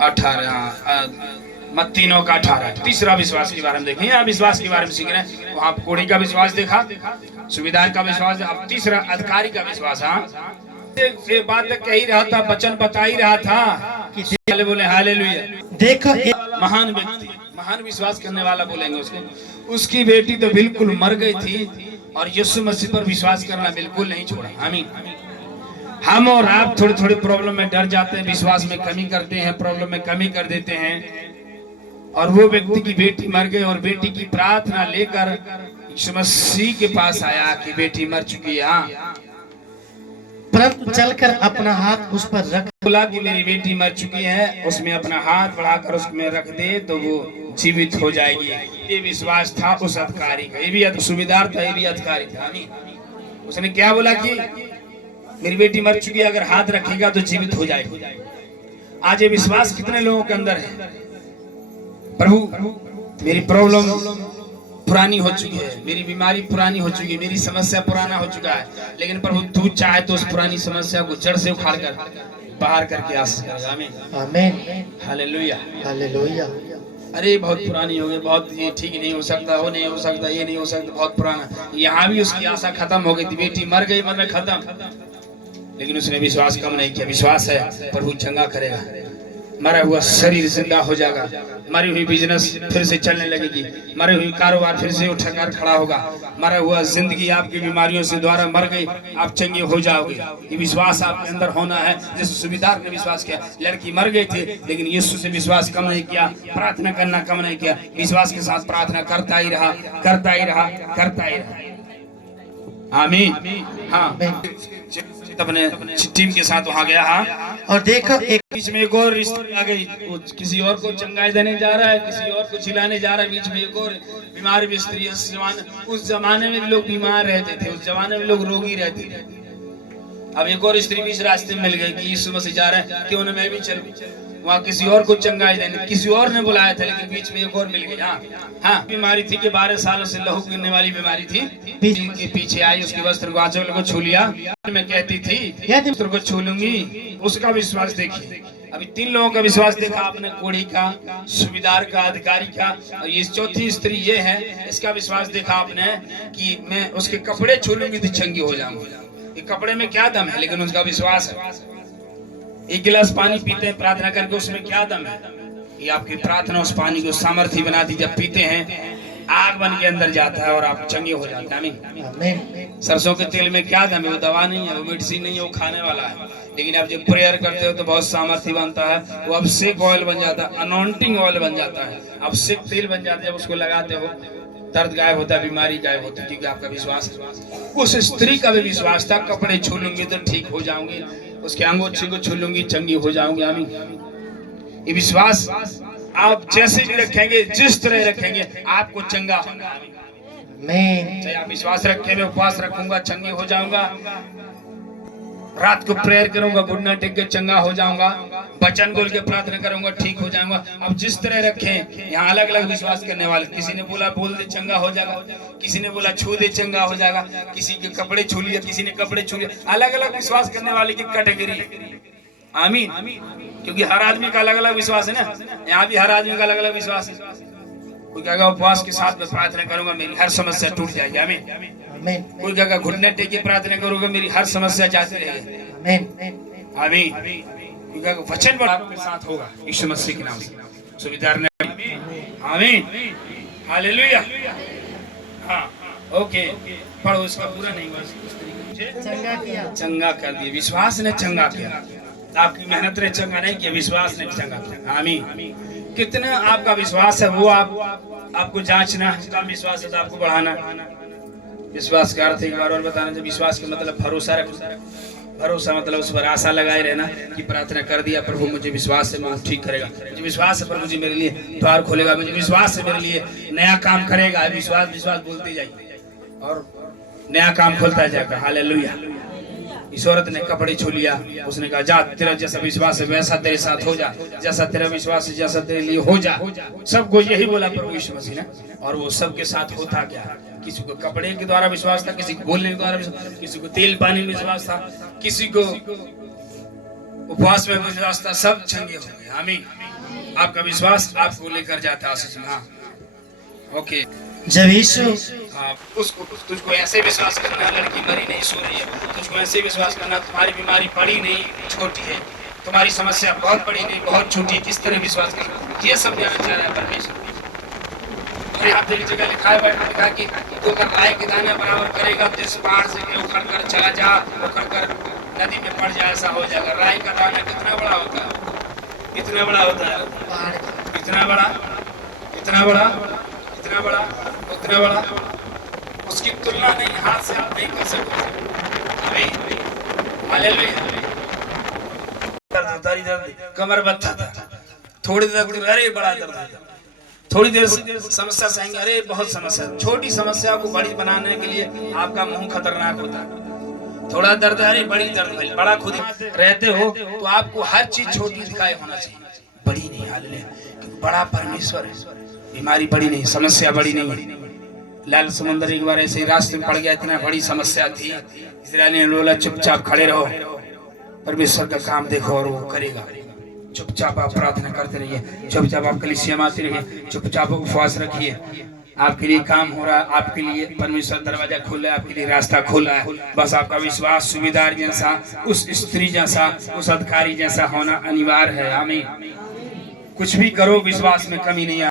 18 मत्ती 9 का 18। तीसरा विश्वास के बारे में देखें। यहाँ विश्वास के बारे में सीख रहे हैं। वहाँ कोढ़ी का विश्वास देखा, सुबेदार का विश्वास, अब तीसरा अधिकारी का विश्वास। हाँ, ये बात कह ही रहा था, वचन बता ही रहा था कि बोले हालेलुया। देखो महान व्यक्ति, महान विश्वास करने वाला बोलेंगे उसको। उसकी बेटी तो बिल्कुल मर गई थी और यीशु मसीह पर विश्वास करना बिल्कुल नहीं छोड़ा। आमीन। हम और आप थोड़ी थोड़ी प्रॉब्लम में डर जाते हैं, विश्वास में कमी करते हैं, प्रॉब्लम में कमी कर देते हैं। और वो व्यक्ति की बेटी मर गई और बेटी की प्रार्थना लेकर यीशु मसीह के पास आया कि बेटी मर चुकी है, परंतु चलकर अपना हाथ उस पर रख, बोला कि मेरी बेटी मर चुकी है, उसमें अपना हाथ बढ़ाकर उसमें रख दे तो वो जीवित हो जाएगी। ये विश्वास था उस अधिकारी का। ये भी सुबेदार था, ये भी अधिकारी था। उसने क्या बोला कि मेरी बेटी मर चुकी है, अगर हाथ रखेगा तो जीवित हो जाएगी। आज ये विश्वास कितने लोगों के अंदर है? प्रभु मेरी प्रॉब्लम पुरानी हो चुकी है, मेरी बीमारी पुरानी हो चुकी है, मेरी समस्या पुराना हो चुका है, लेकिन प्रभु तू चाहे तो उस पुरानी समस्या को जड़ से उखाड़ कर बाहर करके आ सकेगा। आमीन आमीन हालेलुया हालेलुया। अरे बहुत पुरानी हो गई, बहुत ये ठीक नहीं हो सकता, वो नहीं हो सकता, ये नहीं हो सकता, बहुत पुराना। यहाँ भी उसकी आशा खत्म हो गई थी, बेटी मर गई, मतलब खत्म। लेकिन उसने विश्वास कम नहीं किया। विश्वास है प्रभु चंगा करेगा, मरा हुआ शरीर जिंदा हो जाएगा, मरी हुई बिजनेस फिर से चलने लगेगी, मरी हुई कारोबार फिर से उठकर खड़ा होगा, मरा हुआ जिंदगी आपकी बीमारियों से द्वारा मर गई, आप चंगे हो जाओगे। ये विश्वास आपके अंदर होना है। जैसे सुबेदार ने विश्वास किया, लड़की मर गई थी लेकिन यीशु से विश्वास कम नहीं किया, प्रार्थना करना कम नहीं किया, विश्वास के साथ प्रार्थना करता ही रहा, करता ही रहा, करता ही रहा। आमीन। हाँ, अपने टीम के साथ वहां गया। हाँ, और देखो एक बीच में एक और रिश्ता आ गई, किसी और को चंगाई देने जा रहा है, किसी और को चिल्लाने जा रहा है, बीच में एक और बीमार भी स्त्री। उस जमाने में लोग बीमार रहते थे, उस जमाने में लोग रोगी रहते थे। अब एक और स्त्री बीच रास्ते में मिल गई कि यीशु मसीह जा रहे हैं, क्यों ना मैं भी चलूं। वहाँ किसी और को चंगाई देने, किसी और ने बुलाया था, लेकिन बीच में एक और मिल गई। हाँ, बीमारी थी कि 12 सालों से लहू गिरने वाली बीमारी थी। के पीछे आई, उसके वस्त्र को आंचल को छू लिया। मैं कहती थी वस्त्र को छू लूंगी। उसका विश्वास देखिए। अभी 3 लोगों का विश्वास देखा आपने, कोढ़ी का, सुबेदार का, अधिकारी का, और ये चौथी स्त्री ये है, इसका विश्वास देखा आपने कि मैं उसके कपड़े छू लूंगी तो चंगी हो जाऊंगी। ये कपड़े में क्या दम है, लेकिन उसका विश्वास है। एक गिलास पानी पीते हैं प्रार्थना करके, उसमें क्या दम है? ये आपकी प्रार्थना उस पानी को सामर्थ्य बनाती। जब पीते हैं आग बन के अंदर जाता है और आप चंगे हो जाते हैं। आमीन। सरसों के तेल में क्या दम है? वो दवा नहीं है, वो मेडिसिन नहीं है, वो खाने वाला है। लेकिन आप जब प्रेयर करते हो तो बहुत सामर्थ्य बनता है, वो अभिषेक ऑयल बन जाता है, अनॉइंटिंग ऑयल बन जाता है, अभिषेक तेल बन जाता है। जब उसको लगाते हो दर्द गायब होता है, बीमारी गायब होती है, क्योंकि आपका विश्वास है। उस स्त्री का भी विश्वास था, कपड़े छू लूंगी तो ठीक हो जाऊंगी, उसके अंगोछी को छू लूंगी चंगी हो जाऊंगी। आमीन। ये विश्वास आप जैसे भी रखेंगे, जिस तरह रखेंगे, आपको चंगा होगा। आमीन। चाहे आप विश्वास रखें, मैं उपवास रखूंगा चंगी हो जाऊंगा, रात को प्रेयर करूंगा, घुटना टेक के चंगा हो जाऊंगा, वचन बोल के प्रार्थना करूंगा, ठीक हो जाऊंगा। अब जिस तरह रखें, यहाँ अलग अलग विश्वास करने वाले। किसी ने बोला बोल दे चंगा हो जाएगा, किसी ने बोला छू दे चंगा हो जाएगा, किसी के कपड़े छू लिया, किसी ने कपड़े छू लिया। अलग अलग विश्वास करने वाले की कैटेगरी। आमीन। क्योंकि हर आदमी का अलग अलग विश्वास है ना, यहाँ भी हर आदमी का अलग अलग विश्वास है। कोई कहेगा उपवास के साथ में प्रार्थना करूंगा, मेरी हर समस्या टूट जाएगी। आमीन। कोई कहेगा घुटने टेक के प्रार्थना करूंगा, मेरी हर समस्या जाती रहेगी। आमीन। कोई कहेगा वचन आपके साथ होगा, यीशु मसीह के नाम से। सुबेदार ने आमीन हालेलुया। हाँ, ओके, पढ़ो, इसका पूरा नहीं हुआ। चंगा किया, चंगा कर दिया, विश्वास ने चंगा किया। आपकी मेहनत ने चंगा नहीं किया, विश्वास ने चंगा किया। आमीन। कितना आपका विश्वास है वो आपको जांचना है। कम विश्वास है तो आपको बढ़ाना। विश्वास का अर्थ एक बार और बताना, जब विश्वास का मतलब भरोसा रखना। भरोसा मतलब उस पर आशा लगाए रहना कि प्रार्थना कर दिया, प्रभु मुझे विश्वास है वो ठीक करेगा, मुझे विश्वास है प्रभु जी मेरे लिए द्वार खोलेगा, मुझे विश्वास है मेरे लिए नया काम करेगा। विश्वास विश्वास बोलते जाइए और नया काम खोलता जाएगा। हालेलुया। इस औरत ने कपड़े छू लिया, उसने कहा जा, तेरा जैसा विश्वास है वैसा तेरे साथ हो जा, जैसा तेरा विश्वास है जैसा तेरे लिए हो जा। सबको यही बोला प्रभु यीशु मसीह ने, और वो सबके साथ होता क्या? किसी को कपड़े के द्वारा विश्वास था, किसी को बोलने के द्वारा विश्वास, किसी को तेल पानी में विश्वास था, किसी को उपवास में कुछ रास्ता सब चंगे होंगे। आमीन। आपका विश्वास आपको लेकर जाता है आशीष में। हाँ, ओके। जब यीशु उसको तुझको ऐसे विश्वास करना, लड़की मरी नहीं सो रही है, तुझको ऐसे विश्वास करना तुम्हारी बीमारी बड़ी नहीं छोटी है, तुम्हारी समस्या बहुत बड़ी नहीं बहुत छोटी, किस तरह विश्वास करना, ये सब जानना चाह रहा है परमेश्वर। और यहाँ पे एक जगह लिखा है, बाइबल में लिखा कि तू अगर राय के दाने बराबर करेगा तो इस पहाड़ से उखड़ कर चला जा, उखड़ कर नदी में पड़ जा, ऐसा हो जाएगा। राय का दाना कितना बड़ा होता है, कितना बड़ा होता है, कितना बड़ा, कितना बड़ा, कितना बड़ा, उतना बड़ा, उसकी तुलना नहीं, हाथ से आप नहीं कर सकते। दर्द, कमर बत्ता था, थोड़ी देर अरे बड़ा दर्द, थोड़ी देर समस्या से आएंगे, अरे बहुत समस्या। छोटी समस्या को बड़ी बनाने के लिए आपका मुंह खतरनाक होता है। थोड़ा दर्द, अरे बड़ी दर्द भाई, बड़ा खुद रहते हो तो आपको हर चीज छोटी दिखाई होना चाहिए, बड़ी नहीं। हालेलुया, बड़ा परमेश्वर है। बीमारी बड़ी नहीं, समस्या बड़ी नहीं। लाल समुद्र एक बार ऐसे ही रास्ते में पड़ गया, इतना बड़ी समस्या थी, इस्राएलियों ने बोला चुपचाप खड़े रहो, परमेश्वर का काम देखो और वो करेगा। चुपचाप आप प्रार्थना करते रहिए, चुपचाप आप कलीसिया में आते रहिए, चुपचाप उपवास रखिए। आपके लिए काम हो रहा है, आपके लिए परमेश्वर दरवाजा खोल रहा है, आपके लिए रास्ता खोला है। बस आपका विश्वास सूबेदार जैसा, उस स्त्री जैसा, उस अधिकारी जैसा होना अनिवार्य है। आमीन। कुछ भी करो, विश्वास में कमी नहीं